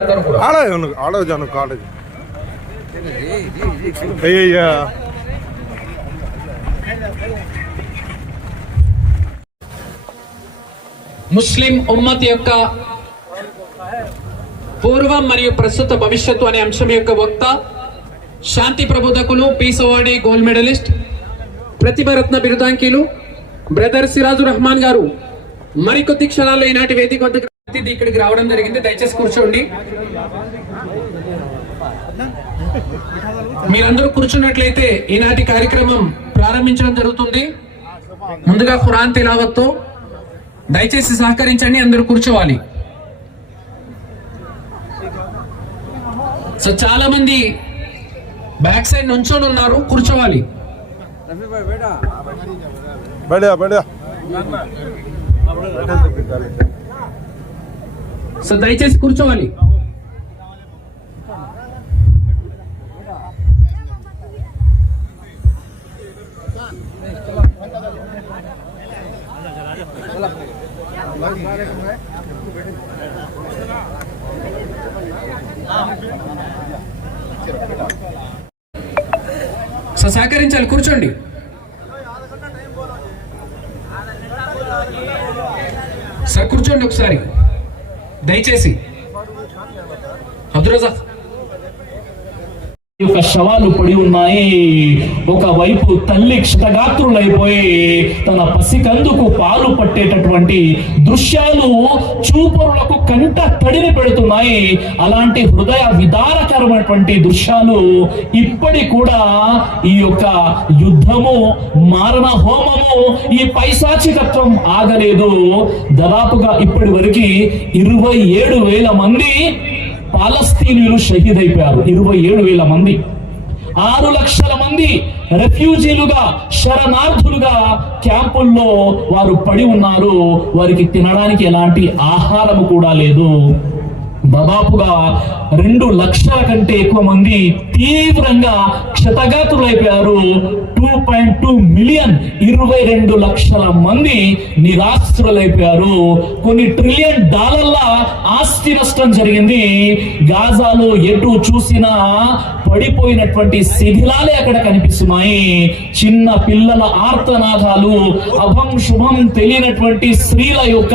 आड़ो जानो कॉलेज भैया ముస్లిం ఉమ్మత్ యొక్క పూర్వం మరియు ప్రస్తుత భవిష్యత్తు అనే అంశం యొక్క వక్త శాంతి ప్రబోధకులు పీస్ అవార్డీ గోల్డ్ మెడలిస్ట్ ప్రతిభరత్న బిరుదాంకిలు బ్రదర్ సిరాజుర్ రహమాన్ గారు మరికొద్ది క్షణాల్లో ఈనాటి వేదిక వద్దకు ఇక్కడికి రావడం జరిగింది. దయచేసి కూర్చోండి. మీరందరూ కూర్చున్నట్లయితే ఈనాటి కార్యక్రమం ప్రారంభించడం జరుగుతుంది. ముందుగా ఖురాన్ తిలావత్తో దయచేసి సహకరించండి. అందరూ కూర్చోవాలి. సో చాలా మంది బ్యాక్ సైడ్ నుంచొని ఉన్నారు, కూర్చోవాలి. సో దయచేసి కూర్చోవాలి. సో సహకరించాలి, కూర్చోండి. సార్ కూర్చోండి ఒకసారి దయచేసి. అబ్దుల్ రజాక్ యొక్క శవాలు పడి ఉన్నాయి. ఒకవైపు తల్లి క్షతగాత్రులైపోయి తన పసికందుకు పాలు పట్టేటటువంటి దృశ్యాలు చూపరులకు కంట తడిని పెడుతున్నాయి. అలాంటి హృదయ విదారకరమైనటువంటి దృశ్యాలు ఇప్పటి కూడా ఈ యొక్క యుద్ధము, మారణ హోమము, ఈ పైశాచికత్వం ఆగలేదు. దాదాపుగా ఇప్పటి వరకు 27,000 మంది పాలస్తీనీయులు షహీద్ అయిపోయారు. 27,000 మంది. 6 లక్షల మంది రెఫ్యూజీలుగా, శరణార్థులుగా క్యాంపుల్లో వారు పడి ఉన్నారు. వారికి తినడానికి ఎలాంటి ఆహారం కూడా లేదు. దాదాపుగా 2 లక్షల కంటే ఎక్కువ మంది తీవ్రంగా క్షతగాత్రులైపోయారు. 2.2 మిలియన్ 22 లక్షల మంది నిరాశ్రులైపోయారు. కొన్ని ట్రిలియన్ డాలర్ల ఆస్తి నష్టం జరిగింది. గాజాలో ఎటు చూసినా పడిపోయినటువంటి శిథిలాలే అక్కడ కనిపిస్తున్నాయి. చిన్న పిల్లల ఆర్తనాదాలు, అభం శుభం తెలియనటువంటి స్త్రీల యొక్క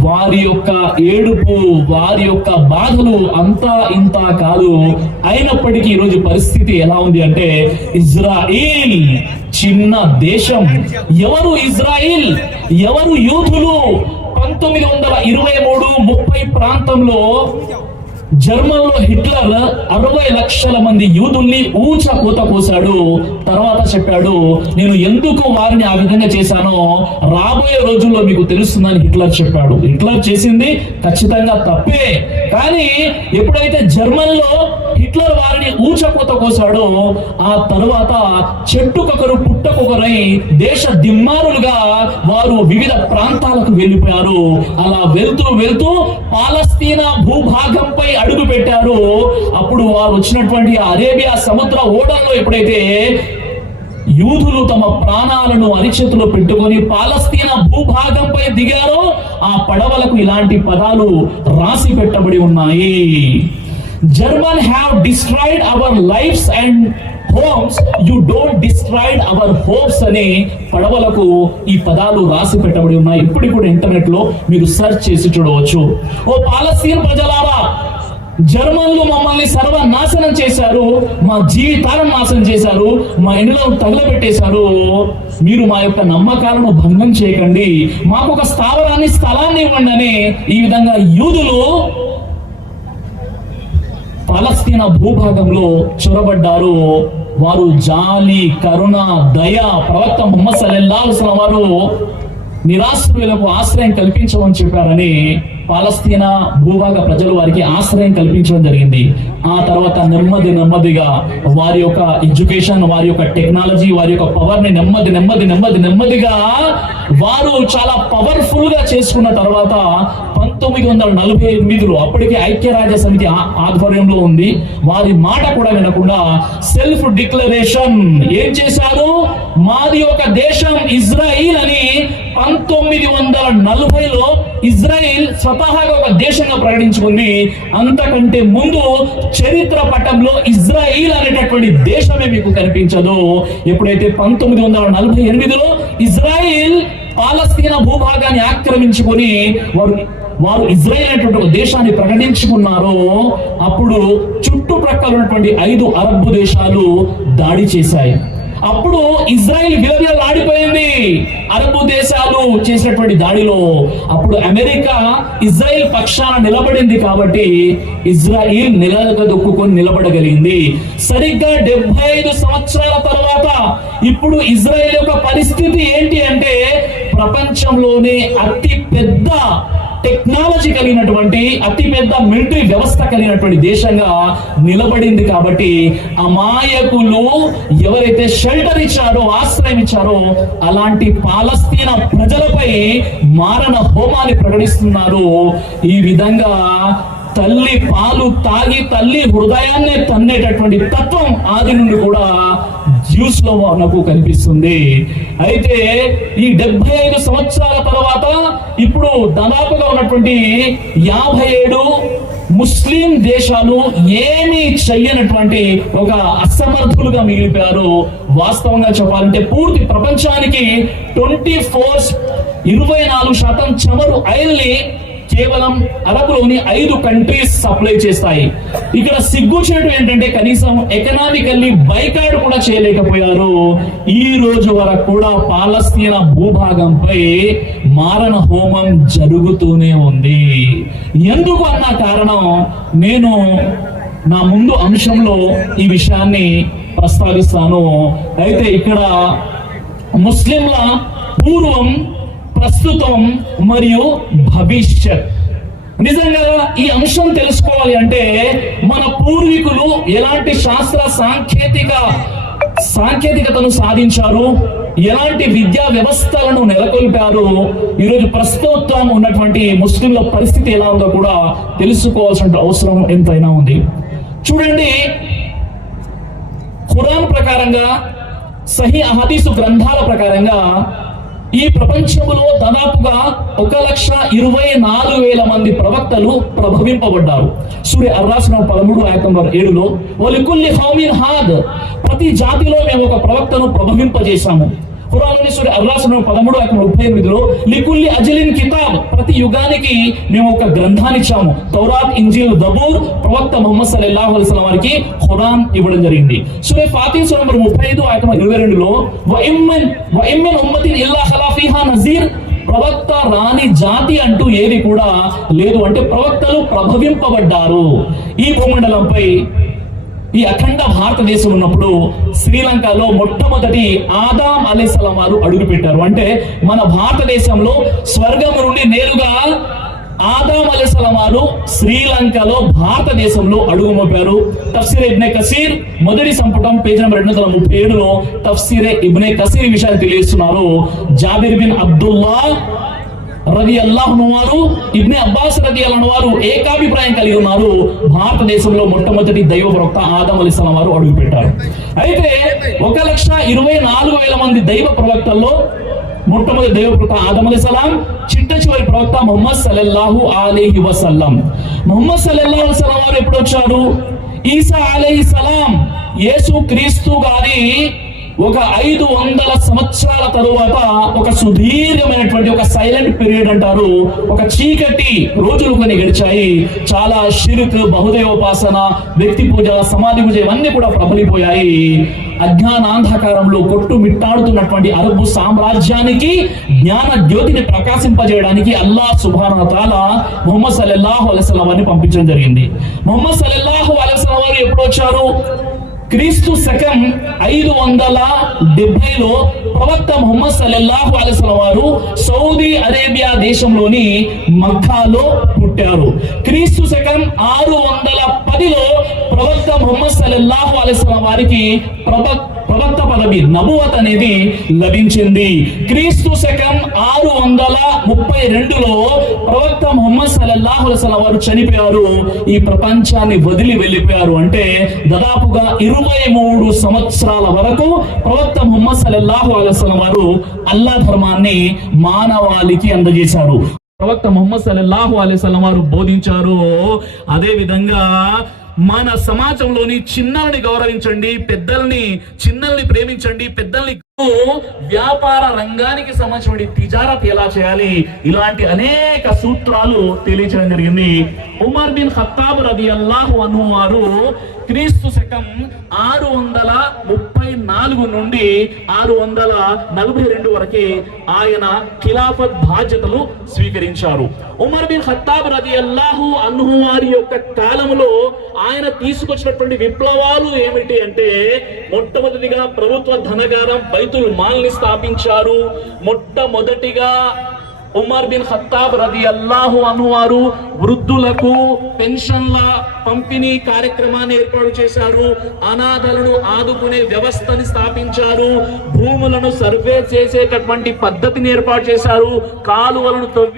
వారి యొక్క ఏడుపు, వారి యొక్క బాధలు అంతా ఇంత కాదు. అయినప్పటికీ ఈరోజు పరిస్థితి ఎలా ఉంది అంటే, ఇజ్రాయిల్ చిన్న దేశం. ఎవరు ఇజ్రాయిల్, ఎవరు యూదులు? 1923-30 ప్రాంతంలో జర్మన్లో హిట్లర్ 60 లక్షల మంది యూదుల్ని ఊచ కూత కోసాడు. తర్వాత చెప్పాడు, నేను ఎందుకు వారిని ఆ విధంగా చేశానో రాబోయే రోజుల్లో మీకు తెలుస్తుందని హిట్లర్ చెప్పాడు. హిట్లర్ చేసింది ఖచ్చితంగా తప్పే, కానీ ఎప్పుడైతే జర్మన్లో హిట్లర్ వారిని ఊచ కూత కోసాడో ఆ తర్వాత చెట్టుకొకరు పుట్టకొకరై దేశ దిమ్మారులుగా వారు వివిధ ప్రాంతాలకు వెళ్ళిపోయారు. అలా వెళ్తూ వెళ్తూ పాలస్తీనా భూభాగంపై అడుగు పెట్టారు. అప్పుడు వారు వచ్చినటువంటి అరేబియా సముద్ర ఓడల్లో ఎప్పుడైతే యూదులు తమ ప్రాణాలను అరిచేతిలో పెట్టుకొని పాలస్తీనా భూభాగంపై దిగారో ఆ పడవలకు ఇలాంటి పదాలు రాసి పెట్టబడి ఉన్నాయి. German have destroyed our lives and homes, you don't destroy our hopes అనే పడవలకు ఈ పదాలు రాసి పెట్టబడి ఉన్నాయి. ఇప్పటికి కూడా ఇంటర్నెట్ లో మీరు సెర్చ్ చేసి చూడవచ్చు. ఓ పాలస్తీన్ ప్రజలారా, జర్మన్లు మమ్మల్ని సర్వనాశనం చేశారు, మా జీవితాలను నాశనం చేశారు, మా ఇండ్లను తగలబెట్టేశారు. మీరు మా యొక్క నమ్మకాలను భంగం చేయకండి, మాకు ఒక స్థలాన్ని ఇవ్వండి అని ఈ విధంగా యూదులు పాలస్తీనా భూభాగంలో చొరబడ్డారు. వారు జాలి, కరుణ, దయ, ప్రవక్త ముహమ్మద్ సల్లల్లాహు అలైహి వసల్లం వారు నిరాశ్రయులకు ఆశ్రయం కల్పించమని చెప్పారని పాలస్తీనా భూభాగ ప్రజలు వారికి ఆశ్రయం కల్పించడం జరిగింది. ఆ తర్వాత నెమ్మదిగా వారి యొక్క ఎడ్యుకేషన్, వారి యొక్క టెక్నాలజీ, వారి యొక్క పవర్ ని నెమ్మదిగా వారు చాలా పవర్ఫుల్ గా చేసుకున్న తర్వాత 1948లో అప్పటికే ఐక్యరాజ్య సమితి ఆధ్వర్యంలో ఉంది. వారి మాట కూడా వినకుండా సెల్ఫ్ డిక్లరేషన్ ఏం చేశారు? మాది ఒక దేశం ఇజ్రాయిల్ అని 1940లో ఇజ్రాయిల్ స్వతహాగా ఒక దేశంగా ప్రకటించుకుంది. అంతకంటే ముందు చరిత్ర పటంలో ఇజ్రాయిల్ అనేటటువంటి దేశమే మీకు కనిపించదు. ఎప్పుడైతే 1948లో ఇజ్రాయిల్ పాలస్తీనా భూభాగాన్ని ఆక్రమించుకొని వారు ఇజ్రాయెల్ అనేటువంటి ఒక దేశాన్ని ప్రకటించుకున్నారో అప్పుడు చుట్టుప్రక్కల ఉన్నటువంటి 5 అరబ్ దేశాలు దాడి చేశాయి. అప్పుడు ఇజ్రాయిల్ విలవిలలాడిపోయింది అరబ్ దేశాలు చేసినటువంటి దాడిలో. అప్పుడు అమెరికా ఇజ్రాయిల్ పక్షాన నిలబడింది కాబట్టి ఇజ్రాయిల్ నిలదొక్కుకొని నిలబడగలిగింది. సరిగ్గా 75 సంవత్సరాల తర్వాత ఇప్పుడు ఇజ్రాయిల్ యొక్క పరిస్థితి ఏంటి అంటే ప్రపంచంలోనే అతి పెద్ద టెక్నాలజీ కలిగినటువంటి అతి పెద్ద మిలిటరీ వ్యవస్థ కలిగినటువంటి దేశంగా నిలబడింది. కాబట్టి అమాయకులు ఎవరైతే షెల్టర్ ఇచ్చారో, ఆశ్రయం ఇచ్చారో అలాంటి పాలస్తీనా ప్రజలపై మారణ హోమాన్ని ప్రకటిస్తున్నారు. ఈ విధంగా తల్లి పాలు తాగి తల్లి హృదయాన్ని తన్నేటటువంటి తత్వం ఆది నుండి కూడా జ్యూస్ లో నాకు కనిపిస్తుంది. అయితే ఈ 75 సంవత్సరాల తర్వాత ఇప్పుడు దాదాపుగా ఉన్నటువంటి 57 ముస్లిం దేశాలు ఏమీ చెయ్యనటువంటి ఒక అసమర్థులుగా మిగిలిపోయారు. వాస్తవంగా చెప్పాలంటే పూర్తి ప్రపంచానికి 24% చమురు ఆయిల్ని కేవలం అరబులోని 5 కంట్రీస్ సప్లై చేస్తాయి. ఇక్కడ సిగ్గుచేటు ఏంటంటే కనీసం ఎకనామికల్లీ బైకాట్ కూడా చేయలేకపోయారు. ఈ రోజు వరకు కూడా పాలస్తీనా భూభాగంపై మారణ హోమం జరుగుతూనే ఉంది. ఎందుకు అన్న కారణం నేను నా ముందు అంశంలో ఈ విషయాన్ని ప్రస్తావిస్తాను. అయితే ఇక్కడ ముస్లింల పూర్వం, ప్రస్తుతం మరియు భవిష్యత్. నిజంగా ఈ అంశం తెలుసుకోవాలి అంటే మన పూర్వీకులు ఎలాంటి శాస్త్ర సాంకేతికతను సాధించారు, ఎలాంటి విద్యా వ్యవస్థలను నెలకొల్పారు, ఈరోజు ప్రస్తుతం ఉన్నటువంటి ముస్లింల పరిస్థితి ఎలా ఉందో కూడా తెలుసుకోవాల్సిన అవసరం ఎంతైనా ఉంది. చూడండి, ఖురాన్ ప్రకారంగా, సహీ అహదీసు గ్రంథాల ప్రకారంగా ఈ ప్రపంచంలో దాదాపుగా 1,24,000 మంది ప్రవక్తలు ప్రభవింపబడ్డారు. సూర్య అర్రాసిన 13:7లో వలికుల్లి ఖౌమిన్ హాద్, ప్రతి జాతిలో మేము ఒక ప్రవక్తను ప్రభవింపజేశాము. ఖురాన్లోని సూర్య అర్రాసిన 13:38లో లికుల్లి అజలిన్ కితాబ్, ప్రతి యుగానికి మేము ఒక గ్రంథాన్ని ఇచ్చాము. తౌరాత్, ఇంజీల్, జబూర్ ప్రవక్త ముహమ్మద్ సల్లల్లాహు అలైహి వసల్లం వారికి ఖురాన్ ఇవ్వడం జరిగింది. సూర్య ఫాతిర్ సూర నంబర్ 35:22లో వఇమ్మిన్ ఉమ్మతిన్ ఇల్లా ఖలా ఫీహా నజీర్, ప్రవక్త రాని జాతి అంటూ ఏది కూడా లేదు. అంటే ప్రవక్తలు ప్రభవింపబడ్డారు. ఈ భూమండలంపై ఈ అఖండ భారతదేశం ఉన్నప్పుడు శ్రీలంకలో మొట్టమొదటి ఆదాం అలైహిస్సలాం వారు అడుగు పెట్టారు. అంటే మన భారతదేశంలో స్వర్గం నుండి నేరుగా ఆదాం అలైహిస్సలాం వారు శ్రీలంకలో భారతదేశంలో అడుగు మోపారు. తఫ్సీరే ఇబ్నే కసీర్ మొదటి సంపుటం పేజీ నంబర్ 237లో తఫ్సీరే ఇబ్నే కసీర్ విషయాన్ని తెలియజేస్తున్నారు. జాబిర్ బిన్ అబ్దుల్లా రదియల్లాహు అన్హు వారు, ఇబ్నే అబ్బాస్ రదియల్లాహు అన్హు వారు ఏకాభిప్రాయం కలిగి ఉన్నారు. భారతదేశంలో మొట్టమొదటి దైవ ప్రవక్త ఆదం అలైహిస్సలాం వారు అడుగు పెట్టారు. అయితే 1,24,000 మంది దైవ ప్రవక్తల్లో మొట్టమొదటి దైవ ప్రవక్త ఆదం అలైహిస్సలాం, చిట్ట చివరి ప్రవక్త ముహమ్మద్ సల్లల్లాహు అలైహి వసల్లం. ముహమ్మద్ సల్లల్లాహు అలైహి వసల్లం వారు ఎప్పుడు వచ్చారు? ఈసా అలైహిస్సలాం, యేసు క్రీస్తు గారి ఒక 500 సంవత్సరాల తరువాత ఒక సుదీర్ఘమైనటువంటి ఒక సైలెంట్ పీరియడ్ అంటారు, ఒక చీకటి రోజులు కొన్ని గడిచాయి. చాలా షిర్క్, బహుదైవోపాసన, వ్యక్తి పూజ, సమాధి పూజ ఇవన్నీ కూడా ప్రబలిపోయాయి. అజ్ఞానాంధకారంలో కొట్టుమిట్టాడుతున్నటువంటి అరబు సామ్రాజ్యానికి జ్ఞాన జ్యోతిని ప్రకాశింపజేయడానికి అల్లాహ్ సుబ్హానహు వ తఆలా ముహమ్మద్ సల్లల్లాహు అలైహి వసల్లం వారిని పంపించడం జరిగింది. ముహమ్మద్ సల్లల్లాహు అలైహి వసల్లం వారు ఎప్పుడు వచ్చారు? క్రీస్తు శకం 570లో ప్రవక్త ముహమ్మద్ సల్లల్లాహు అలైహి వసల్లం వారు సౌదీ అరేబియా దేశంలోని మక్కాలో పుట్టారు. క్రీస్తు శకం 610లో ప్రవక్త ముహమ్మద్ సల్లల్లాహు అలైహి వసల్లం వారికి ప్రవక్త పదవి నబువత్ అనేది లభించింది. క్రీస్తు శకం 632లో ప్రవక్త ముహమ్మద్ సల్లల్లాహు అలైహి వసల్లం వారు చనిపోయారు. ఈ ప్రపంచాన్ని వదిలి వెళ్ళిపోయారు. అంటే దాదాపుగా 23 సంవత్సరాల వరకు ప్రవక్త ముహమ్మద్ సల్లల్లాహు అలైహి వసల్లం వారు అల్లా ధర్మాన్ని మానవాళికి అందజేశారు. ప్రవక్త ముహమ్మద్ సల్లల్లాహు అలైహి వసల్లం వారు బోధించారు. అదే విధంగా మన సమాజంలోని చిన్నల్ని గౌరవించండి, పెద్దల్ని చిన్నల్ని ప్రేమించండి, పెద్దల్ని వ్యాపార రంగానికి సంబంధించిన తిజారత్ ఎలా చేయాలి, ఇలాంటి అనేక సూత్రాలు తెలియచేయడం జరిగింది. ఉమర్ బిన్ ఖత్తాబ్ రదియల్లాహు అన్హు వారు క్రీస్తు శకం 634 నుండి 642 వరకు ఆయన ఖిలాఫత్ బాధ్యతలు స్వీకరించారు. ఉమర్ బిన్ ఖత్తాబ్ రదియల్లాహు అన్హు వారి యొక్క కాలంలో ఆయన తీసుకొచ్చినటువంటి విప్లవాలు ఏమిటి అంటే, మొట్టమొదటిగా ప్రభుత్వ ధనగారం బైతుల్ మాల్ని స్థాపించారు. మొట్టమొదటిగా ఉమర్ బిన్ ఖత్తాబ్ రదియల్లాహు అన్హు వారు వృద్ధులకు పెన్షన్ల పంపిణీ కార్యక్రమాన్ని ఏర్పాటు చేశారు. అనాథలను ఆదుకునే వ్యవస్థని స్థాపించారు. భూములను సర్వే చేసేటటువంటి పద్ధతిని ఏర్పాటు చేశారు. కాలువలను తవ్వి